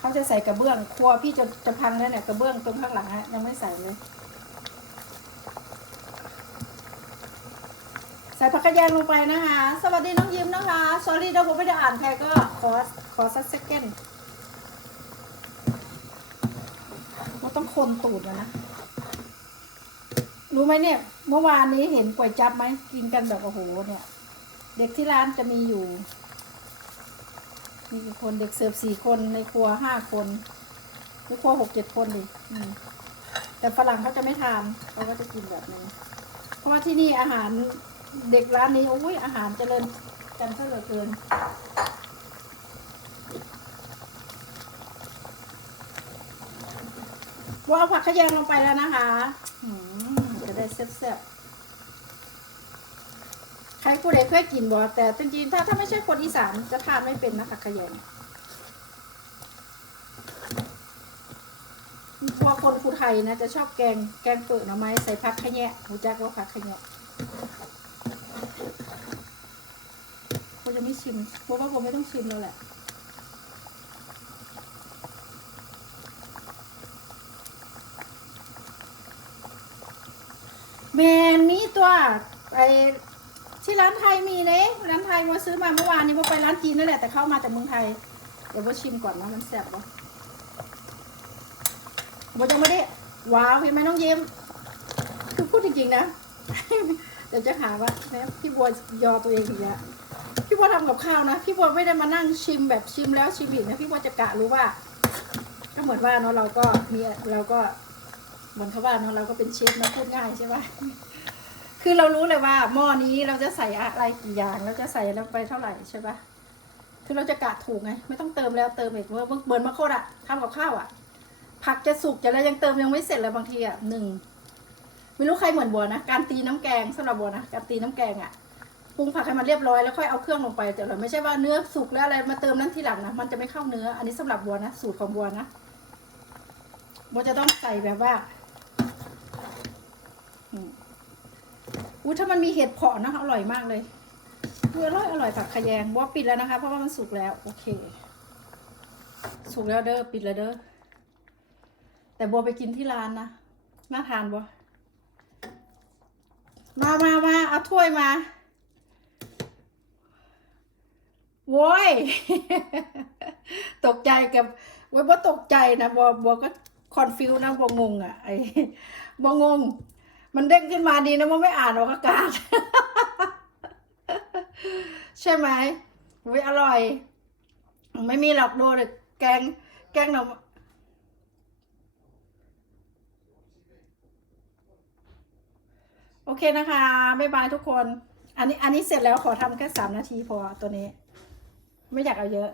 เขาจะใส่กระเบื้อง ครัวพี่จะจะพังแล้วเนี่ยกระเบื้องตรงข้างหลังอะยังไม่ใส่เลย ใส่ผักกระแยงลงไปนะคะ สวัสดีน้องยิ้มนะคะ s อรี่เราผมไม่ได้อ่านแพรก็ขอขอสักเซกเนเราต้องคนตูดแล้วนะ รู้ไหมเนี่ย เมื่อวานนี้เห็นก๋วยจับไหมกินกันแบบโอ้โหเนี่ย เด็กที่ร้านจะมีอยู่ มีกี่คนเด็กเสิร์ฟสี่คนในครัวห้าคนในครัวหกเจ็ดคนดิอืมแต่ฝรั่งเขาจะไม่ทานเขาก็จะกินแบบนี้ เพราะว่าที่นี่อาหารเด็กร้านนี้โอ้ยอาหารเจริญกันซะเหลือเกินว่าเอาผักขยงลงไปแล้วนะคะจะได้แซ่บๆ ใครผู้ใดเคยกินบ่แต่จริงๆถ้าถ้าไม่ใช่คนอีสานจะทานไม่เป็นนะผักขยงพราะคนภูไทยนะจะชอบแกงแกงเปิดหน่อไม้ใส่ผักขยะรู้จักว่าผักขยะผมจะไม่ชิมเพราะว่าผมไม่ต้องชิมแล้วแหละแมนมีตัวไอ ที่ร้านไทยมีเนะร้านไทยมาซื้อมาเมื่อวานนี้ว่าไปร้านจีนนั่นแหละแต่เข้ามาจากเมืองไทย เดี๋ยวว่าชิมก่อนว่ามันแซ่บปะว่ายังไม่ได้ว้าวเห็นไหมน้องเยิ้มคือพูดจริงๆนะ เดี๋ยวจะหาว่าแม่พี่บัวยอตัวเองอีกแล้วพี่บัวทำกับข้าวนะ พี่บัวไม่ได้มานั่งชิมแบบชิมแล้วชิมอีกนะพี่บัวจะกะรู้ว่าก็เหมือนว่าเนาะเราก็มีเราก็เหมือนเขาว่าเนาะเราก็เป็นเชฟนะพูดง่ายใช่ไหม คือเรารู้เลยว่าหม้อนี้เราจะใส่อะไรกี่อย่างเราจะใส่ลงไปเท่าไหร่ใช่ปะคือเราจะกะถูกไง ไม่ต้องเติมแล้วเติมอีกเมื่อเบิร์นมะโคดอะทำกับข้าวอะผักจะสุกจะอะไรยังเติมยังไม่เสร็จเลยบางทีอะหนึ่งไม่รู้ใครเหมือนบัวนะการตีน้ำแกงสำหรับบัวนะการตีน้ำแกงอะปรุงผักให้มันเรียบร้อยแล้วค่อยเอาเครื่องลงไปแต่เราไม่ใช่ว่าเนื้อสุกแล้วอะไรมาเติมนั้นทีหลังนะมันจะไม่เข้าเนื้อ อันนี้สำหรับบัวนะสูตรของบัวนะบัวจะต้องใส่แบบว่า อุ้ยถ้ามันมีเห็ดเผาะนะอร่อยมากเลยอุ้ยอร่อยอร่อยผักขยงบัวปิดแล้วนะคะ เพราะว่ามันสุกแล้ว โอเค สุกแล้วเด้อปิดแล้วเด้อแต่บัวไปกินที่ร้านนะน่าทานบัวมามามาเอาถ้วยมาโว้ยตกใจกับโว้ยบัวตกใจนะบัวบัวก็คอนฟิวนะบัวงงอะไอ้บัวงง มันเด้งขึ้นมาดีนะมันไม่อ่านออกอากาศ ใช่ไหมอุ้ยอร่อย ไม่มีหรอกดูเลยแกง แกงหน่อโอเคนะคะ บ๊ายบายทุกคน อันนี้ อันนี้เสร็จแล้วขอทำแค่สามนาทีพอตัวนี้ ไม่อยากเอาเยอะ